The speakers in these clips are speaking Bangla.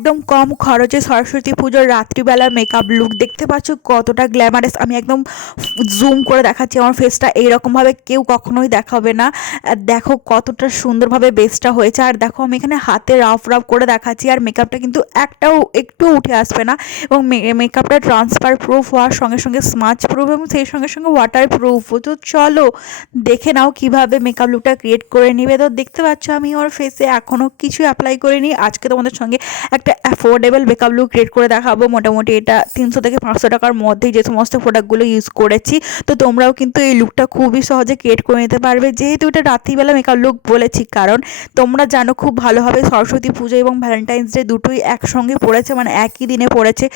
একদম কম খরচে সরস্বতী পুজোর রাত্রিবেলা মেকআপ লুক দেখতে পাচ্ছ কতটা গ্ল্যামারাস। আমি একদম জুম করে দেখাচ্ছি, আমার ফেসটা এইরকমভাবে কেউ কখনোই দেখাবে না। আর দেখো কতটা সুন্দরভাবে বেসটা হয়েছে। আর দেখো আমি এখানে হাতে রাফ রাফ করে দেখাচ্ছি, আর মেকআপটা কিন্তু একটু উঠে আসবে না। এবং মেকআপটা ট্রান্সফার প্রুফ হওয়ার সঙ্গে সঙ্গে স্মাচ প্রুফ এবং সেই সঙ্গে সঙ্গে ওয়াটার প্রুফ। তো চলো দেখে নাও কিভাবে মেকআপ লুকটা ক্রিয়েট করে নিবে। তো দেখতে পাচ্ছ আমি ওর ফেসে এখনও কিছু অ্যাপ্লাই করিনি। আজকে তোমাদের সঙ্গে একটা অ্যাফোর্ডেবল মেকআপ লুক ক্রিয়েট করে দেখাবো। মোটামুটি এটা 300 থেকে 500 টাকার মধ্যেই যে সমস্ত প্রোডাক্টগুলো ইউজ করেছি। তো তোমরাও কিন্তু এই লুকটা খুবই সহজে ক্রিয়েট করে নিতে পারবে, যেহেতু এটা রাত্রিবেলা মেকআপ লুক বলেছি কারণ তোমরা জানো খুব ভালোভাবে সরস্বতী পুজো এবং ভ্যালেন্টাইন্স ডে দুটোই একসঙ্গে পড়েছে, মানে একই দিনে পড়েছে।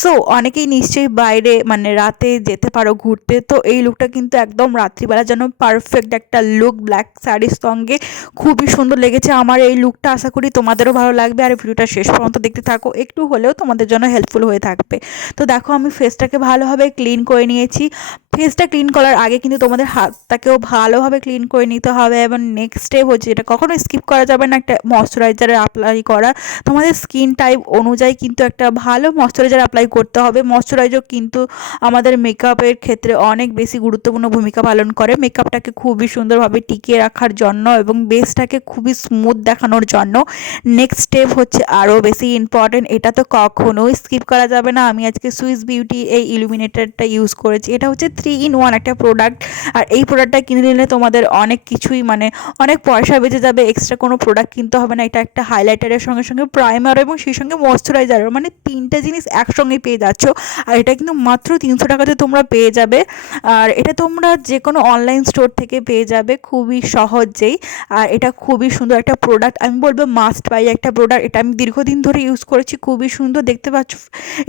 সো অনেকেই নিশ্চয়ই বাইরে মানে রাতে যেতে পারো ঘুরতে। তো এই লুকটা কিন্তু একদম রাত্রিবেলার জন্য পারফেক্ট একটা লুক। ব্ল্যাক শাড়ির সঙ্গে খুবই সুন্দর লেগেছে আমার এই লুকটা। আশা করি তোমাদেরও ভালো লাগবে, আর ভিডিওটা শেষ পর্যন্ত দেখতে থাকো, একটু হলেও তোমাদের জন্য হেল্পফুল হয়ে থাকবে। তো দেখো আমি ফেসটাকে ভালোভাবে ক্লিন করে নিয়েছি। ফেসটা ক্লিন করার আগে কিন্তু তোমাদের হাতটাকেও ভালোভাবে ক্লিন করে নিতে হবে। এবং নেক্সট স্টেপ হচ্ছে, যেটা কখনো স্কিপ করা যাবে না, একটা ময়শ্চারাইজার অ্যাপ্লাই করা। তোমাদের স্কিন টাইপ অনুযায়ী কিন্তু একটা ভালো ময়শ্চারাইজার অ্যাপ্লাই করতে হবে। ময়শ্চারাইজার কিন্তু আমাদের মেকআপের ক্ষেত্রে অনেক বেশি গুরুত্বপূর্ণ ভূমিকা পালন করে, মেকআপটাকে খুবই সুন্দরভাবে টিকিয়ে রাখার জন্য এবং বেসটাকে খুবই স্মুথ দেখানোর জন্য। নেক্সট স্টেপ হচ্ছে আরও বেশি ইম্পর্টেন্ট, এটা তো কখনোই স্কিপ করা যাবে না। আমি আজকে সুইস বিউটি এই ইলুমিনেটরটা ইউজ করেছি। এটা হচ্ছে 3 in 1 একটা প্রোডাক্ট। আর এই প্রোডাক্টটা কিনে নিলে তোমাদের অনেক কিছুই মানে অনেক পয়সা বেঁচে যাবে, এক্সট্রা কোনো প্রোডাক্ট কিনতে হবে না। এটা একটা হাইলাইটারের সঙ্গে সঙ্গে প্রাইমার এবং সেই সঙ্গে ময়শ্চারাইজারও, মানে 3টে জিনিস একসঙ্গেই পেয়ে যাচ্ছ। আর এটা কিন্তু মাত্র 300 টাকাতে তোমরা পেয়ে যাবে। আর এটা তোমরা যে কোনো অনলাইন স্টোর থেকে পেয়ে যাবে খুবই সহজেই। আর এটা খুবই সুন্দর একটা প্রোডাক্ট, আমি বলবো মাস্ট বাই একটা প্রোডাক্ট। এটা আমি দীর্ঘদিন ধরে ইউজ করেছি, খুবই সুন্দর দেখতে পাচ্ছ।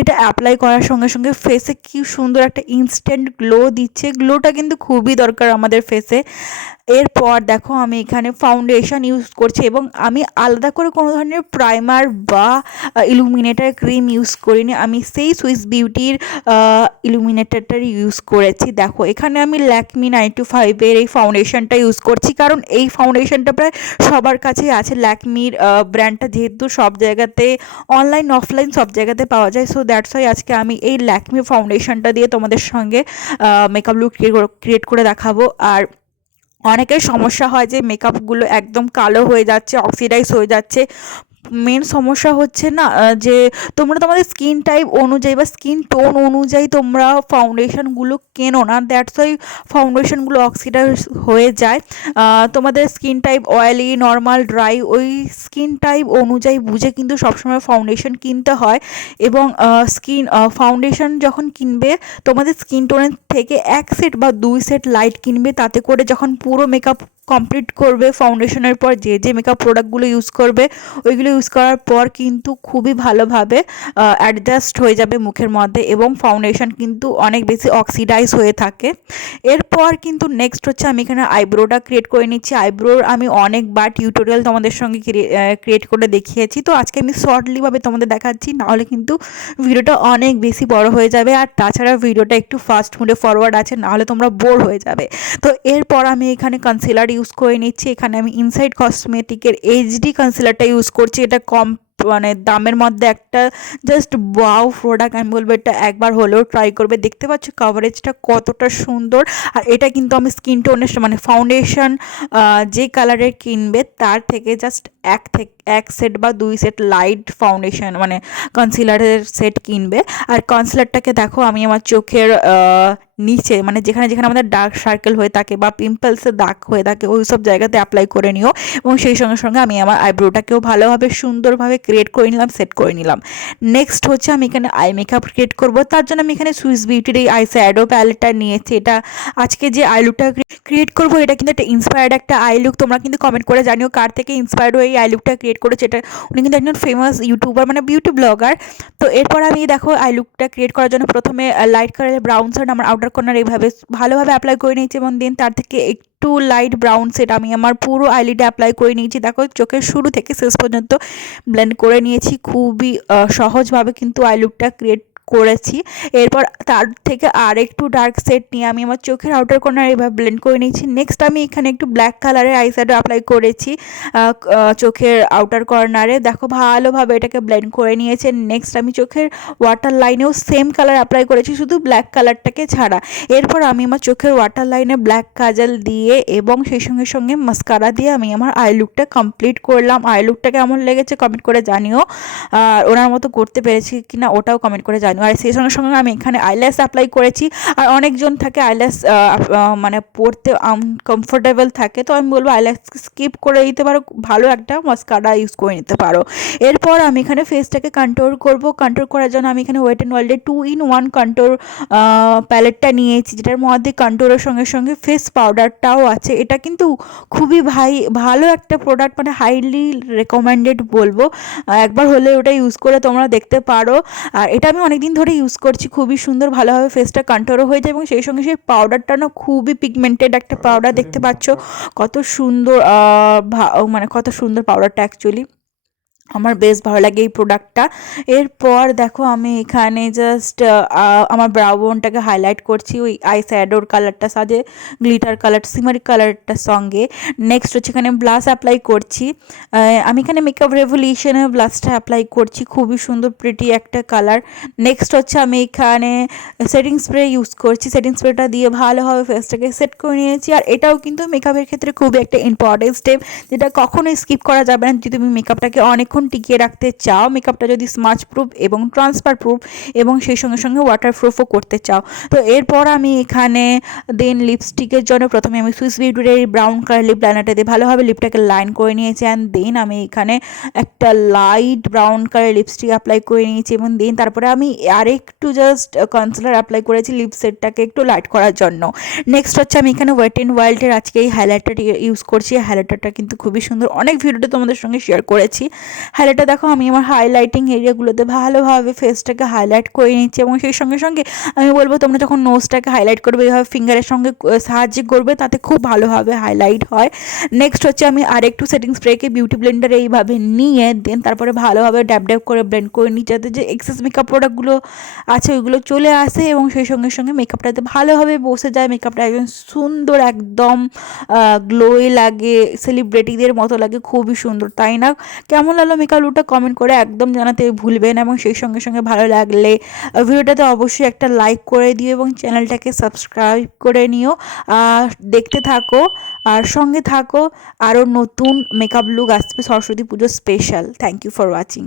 এটা অ্যাপ্লাই করার সঙ্গে সঙ্গে ফেসে কি সুন্দর একটা ইনস্ট্যান্ট গ্লো দিচ্ছে। গ্লোটা কিন্তু খুবই দরকার আমাদের ফেসে। এরপর দেখো আমি এখানে ফাউন্ডেশন ইউজ করছি এবং আমি আলাদা করে কোনো ধরনের প্রাইমার বা ইলুমিনেটার ক্রিম ইউজ করিনি। আমি সেই সুইস বিউটির ইলুমিনেটারটার ইউজ করেছি। দেখো এখানে আমি ল্যাকমি 925-এর এই ফাউন্ডেশনটা ইউজ করছি, কারণ এই ফাউন্ডেশনটা প্রায় সবার কাছেই আছে। ল্যাকমির ব্র্যান্ডটা যেহেতু সব জায়গাতে অনলাইন অফলাইন সব জায়গাতে পাওয়া যায়, সো দ্যাটস ওয়াই আজকে আমি এই ল্যাকমি ফাউন্ডেশনটা দিয়ে তোমাদের সঙ্গে মেকআপ লুক ক্রিয়েট করে দেখাবো। আর অনেকের সমস্যা হয় যে মেকআপগুলো একদম কালো হয়ে যাচ্ছে, অক্সিডাইজ হয়ে যাচ্ছে। মেন সমস্যা হচ্ছে না যে তোমরা তোমাদের স্কিন টাইপ অনুযায়ী বা স্কিন টোন অনুযায়ী তোমরা ফাউন্ডেশনগুলো কেনো না, দ্যাটস ওয়াই ফাউন্ডেশনগুলো অক্সিডাইজ হয়ে যায়। তোমাদের skin type oily, normal, dry, ওই স্কিন টাইপ অনুযায়ী বুঝে কিন্তু সবসময় ফাউন্ডেশন কিনতে হয়। এবং ফাউন্ডেশন যখন কিনবে তোমাদের স্কিন টোনের থেকে 1 সেট বা 2 সেট লাইট কিনবে, তাতে করে যখন পুরো মেকআপ কমপ্লিট করবে ফাউন্ডেশনের পর যে মেকআপ প্রোডাক্টগুলো ইউজ করবে ওইগুলো ইউজ করার পর কিন্তু খুবই ভালোভাবে অ্যাডজাস্ট হয়ে যাবে মুখের মধ্যে, এবং ফাউন্ডেশন কিন্তু অনেক বেশি অক্সিডাইজ হয়ে থাকে। এরপর কিন্তু নেক্সট হচ্ছে আমি এখানে আইব্রোটা ক্রিয়েট করে নিচ্ছি। আইব্রোর আমি অনেকবার টিউটোরিয়াল তোমাদের সঙ্গে ক্রিয়েট করে দেখিয়েছি, তো আজকে আমি শর্টলিভাবে তোমাদের দেখাচ্ছি, নাহলে কিন্তু ভিডিওটা অনেক বেশি বড় হয়ে যাবে। আর তাছাড়া ভিডিওটা একটু ফাস্ট মুডে ফরওয়ার্ড আছে, নাহলে তোমরা বোর হয়ে যাবে। তো এরপর আমি এখানে কনসিলার ইউজ করে নিচ্ছি। এখানে আমি ইনসাইড কসমেটিকের এইচডি কনসিলারটা ইউজ করছি। এটা কম মানে দামের মধ্যে একটা জাস্ট ওয়াও প্রোডাক্ট, আমি বলবো এটা একবার হলেও ট্রাই করবে। দেখতে পাচ্ছ কাভারেজটা কতটা সুন্দর। আর এটা কিন্তু আমি স্কিন টোনের মানে ফাউন্ডেশন যে কালারের কিনবে তার থেকে জাস্ট 1 সেট বা 2 সেট লাইট ফাউন্ডেশন মানে কনসিলারের সেট কিনবে। আর কনসিলারটাকে দেখো আমি আমার চোখের নিচে মানে যেখানে যেখানে আমাদের ডার্ক সার্কেল হয়ে থাকে বা পিম্পলসের দাগ হয়ে থাকে ওই সব জায়গাতে অ্যাপ্লাই করে নিও। এবং সেই সঙ্গে সঙ্গে আমি আমার আইব্রোটাকেও ভালোভাবে সুন্দরভাবে ক্রিয়েট করে নিলাম, সেট করে নিলাম। নেক্সট হচ্ছে আমি এখানে আই মেকআপ ক্রিয়েট করবো, তার জন্য আমি এখানে সুইস বিউটির এই আই শ্যাডো প্যালেটটা নিয়েছি। এটা আজকে যে আই লুকটা ক্রিয়েট করবো এটা কিন্তু একটা ইন্সপায়ার্ড একটা আই লুক। তোমরা কিন্তু কমেন্ট করে জানিও কার থেকে ইন্সপায়ার্ড হয়ে এই আই লুকটা ক্রিয়েট করেছে। এটা উনি কিন্তু একজন ফেমাস ইউটিউবার মানে বিউটি ব্লগার। তো এরপর আমি দেখো আই লুকটা ক্রিয়েট করার জন্য প্রথমে লাইট কালারের ব্রাউন শার্ট আমার আউটার কর্নার এইভাবে ভালোভাবে অ্যাপ্লাই করে নিয়েছি, এবং দেন তার থেকে একটু লাইট ব্রাউন সেট আমি আমার পুরো আইলিডে অ্যাপ্লাই করে নিয়েছি। দেখো চোখের শুরু থেকে শেষ পর্যন্ত ব্লেন্ড করে নিয়েছি। খুবই সহজভাবে কিন্তু আই লুকটা ক্রিয়েট করেছি। এরপর তার থেকে আর একটু ডার্ক শেড নিয়ে আমি আমার চোখের আউটার কর্নার এভাবে ব্লেন্ড করে নিয়েছি। নেক্সট আমি এখানে একটু ব্ল্যাক কালারের আইশ্যাডো অ্যাপ্লাই করেছি চোখের আউটার কর্নারে। দেখো ভালোভাবে এটাকে ব্লেন্ড করে নিয়েছে। নেক্সট আমি চোখের ওয়াটার লাইনেও সেম কালার অ্যাপ্লাই করেছি, শুধু ব্ল্যাক কালারটাকে ছাড়া। এরপর আমি আমার চোখের ওয়াটার লাইনে ব্ল্যাক কাজল দিয়ে এবং সেই সঙ্গে সঙ্গে মাস্কারা দিয়ে আমি আমার আই লুকটা কমপ্লিট করলাম। আই লুকটা কেমন লেগেছে কমেন্ট করে জানিও, আর ওনার মতো করতে পেরেছি কিনা ওটাও কমেন্ট করে জানিও। আর সেই সঙ্গে সঙ্গে আমি এখানে আইল্যাশ অ্যাপ্লাই করেছি। আর অনেকজন থাকে আইল্যাশ মানে পরতে আনকমফোর্টেবল থাকে, তো আমি বলবো আইল্যাশ স্কিপ করে দিতে পারো, ভালো একটা মাস্কারা ইউজ করে নিতে পারো। এরপর আমি এখানে ফেসটাকে কন্ট্রোল করব। কন্ট্রোল করার জন্য আমি এখানে ওয়েট অ্যান্ড ওয়াইল্ডের 2-in-1 কন্ট্রোর প্যালেটটা নিয়েছি, যেটার মধ্যে কন্ট্রোরের সঙ্গে সঙ্গে ফেস পাউডারটাও আছে। এটা কিন্তু খুবই ভালো একটা প্রোডাক্ট, মানে হাইলি রেকমেন্ডেড বলবো। একবার হলে ওটা ইউজ করে তোমরা দেখতে পারো। আর এটা আমি অনেকদিন ধরে ইউজ করছি, খুবই সুন্দর, ভালোভাবে ফেসটা কন্ট্রোলও হয়ে যায় এবং সেই সঙ্গে সেই পাউডারটা না খুবই পিগমেন্টেড একটা পাউডার, দেখতে পাচ্ছ কত সুন্দর, মানে কত সুন্দর পাউডারটা অ্যাকচুয়ালি আমার বেশ ভালো লাগে এই প্রোডাক্টটা। এরপর দেখো আমি এখানে জাস্ট আমার ব্রাউ বোনটাকে হাইলাইট করছি ওই আই শ্যাডোর কালারটার সাথে, গ্লিটার কালার সিমারি কালারটার সঙ্গে। নেক্সট হচ্ছে এখানে ব্লাশ অ্যাপ্লাই করছি। আমি এখানে মেকআপ রেভলিউশনের ব্লাশটা অ্যাপ্লাই করছি, খুবই সুন্দর প্রিটি একটা কালার। নেক্সট হচ্ছে আমি এখানে সেটিং স্প্রে ইউজ করছি, সেটিং স্প্রেটা দিয়ে ভালোভাবে ফেসটাকে সেট করে নিয়েছি। আর এটাও কিন্তু মেকআপের ক্ষেত্রে খুবই একটা ইম্পর্টেন্ট স্টেপ, যেটা কখনোই স্কিপ করা যাবে না যদি তুমি মেকআপটাকে অনেকক্ষণ টিকিয়ে রাখতে চাও, মেকআপটা যদি স্মাচ প্রুফ এবং ট্রান্সফার প্রুফ এবং সেই সঙ্গে সঙ্গে ওয়াটার প্রুফও করতে চাও। তো এরপর আমি এখানে দেন লিপস্টিকের জন্য প্রথমে আমি সুইস বিউটির এই ব্রাউন কালার লিপ লাইনারটা দিয়ে ভালোভাবে লিপটাকে লাইন করে নিয়েছি। অ্যান্ড দেন আমি এখানে একটা light brown colour lipstick apply করে নিয়েছি এবং দেন তারপরে আমি আরেকটু জাস্ট কনসিলার অ্যাপ্লাই করেছি লিপ সেটটাকে একটু লাইট করার জন্য। নেক্সট হচ্ছে আমি এখানে ওয়েট অ্যান্ড ওয়াইল্ডের আজকে এই হাইলাইটারটি ইউজ করছি। হাইলাইটারটা কিন্তু খুবই সুন্দর, অনেক ভিডিওতে তোমাদের সঙ্গে শেয়ার করেছি। হাইলাইটার দেখো আমি আমার হাইলাইটিং এরিয়াগুলোতে ভালোভাবে ফেসটাকে হাইলাইট করে নিচ্ছি এবং সেই সঙ্গে সঙ্গে আমি বলবো তোমরা যখন নোজটাকে হাইলাইট করবে এইভাবে ফিঙ্গারের সঙ্গে সাহায্যে করবে, তাতে খুব ভালোভাবে হাইলাইট হয়। নেক্সট হচ্ছে আমি আরেকটু সেটিং স্প্রেকে বিউটি ব্লেন্ডারে এইভাবে নিয়ে দেন তারপরে ভালোভাবে ড্যাব ড্যাব করে ব্লেন্ড করে নিই, যাতে যে এক্সেস মেকআপ প্রোডাক্টগুলো আছে ওইগুলো চলে আসে এবং সেই সঙ্গে সঙ্গে মেকআপটাতে ভালোভাবে বসে যায়, মেকআপটা একদম সুন্দর, একদম গ্লোই লাগে, সেলিব্রিটিদের মতো লাগে, খুবই সুন্দর, তাই না? কেমন লাগলো মেকআপ লুকটা কমেন্ট করে একদম জানাতে ভুলবেন এবং সেই সঙ্গে সঙ্গে ভালো লাগলে ভিডিওটাতে অবশ্যই একটা লাইক করে দিও এবং চ্যানেলটাকে সাবস্ক্রাইব করে নিও। দেখতে থাকো আর সঙ্গে থাকো, আরও নতুন মেকআপ লুক আসবে Saraswati Puja special. Thank you for watching.